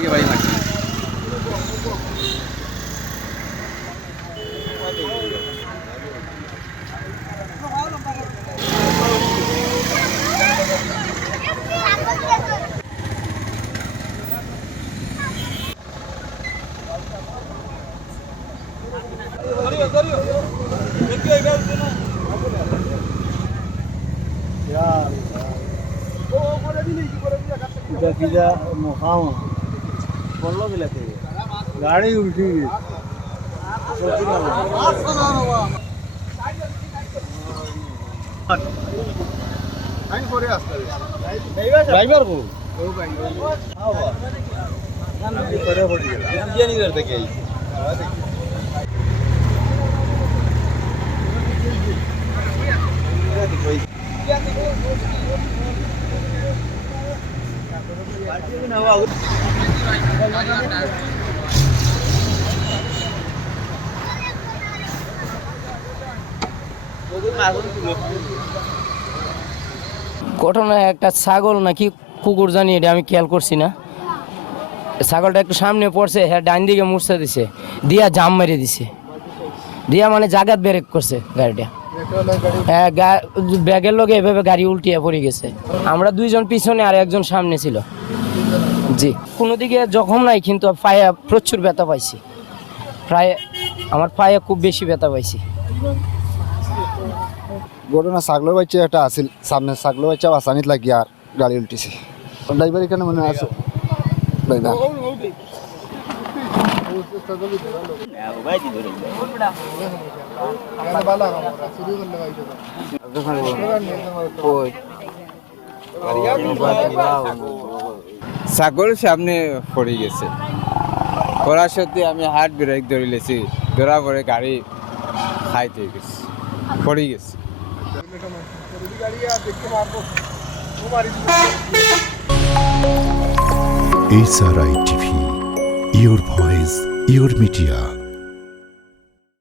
ये भाई मछली Adiós, adiós. ভাই মারছি দেখি যা মহাম বলল বিলাতে গাড়ি উল্টি ড্রাইভার কো? জানি করতে কে ঘটনা একটা ছাগল নাকি কুকুর জানি, এটা আমি খেয়াল করছি না। ছাগলটা একটু সামনে পড়ছে হ্যাঁ ডাইন দিকে মুছতে দিছে, দিয়া জাম মেরে দিছে। দিয়া মানে জাগাত ব্রেক করছে গাড়িটা। হ্যাঁ ব্যাগের লোকে এভাবে গাড়ি উল্টিয়ে পড়ে গেছে। আমরা দুইজন পিছনে আর একজন সামনে ছিল। জি। কোনো দিকে জখম নাই কিন্তু পায়ে প্রচুর ব্যথা পাইছি। প্রায় আমার পায়ে খুব বেশি ব্যথা পাইছি। ঘটনা ছাগলের বাচ্চা একটা আছিল সামনে ছাগলের বাচ্চা বাসানিত লাগি আর গাড়ি উল্টিছে। ড্রাইভার এখানে মনে আছে? ড্রাইভার ছাগল সামনে পড়ে গেছে পড়ার সত্যি আমি হাত ব্রেক ধরে লেছি ধরা পরে গাড়ি খাইতে গেছে, পড়ে গেছে H R I TV your voice your media.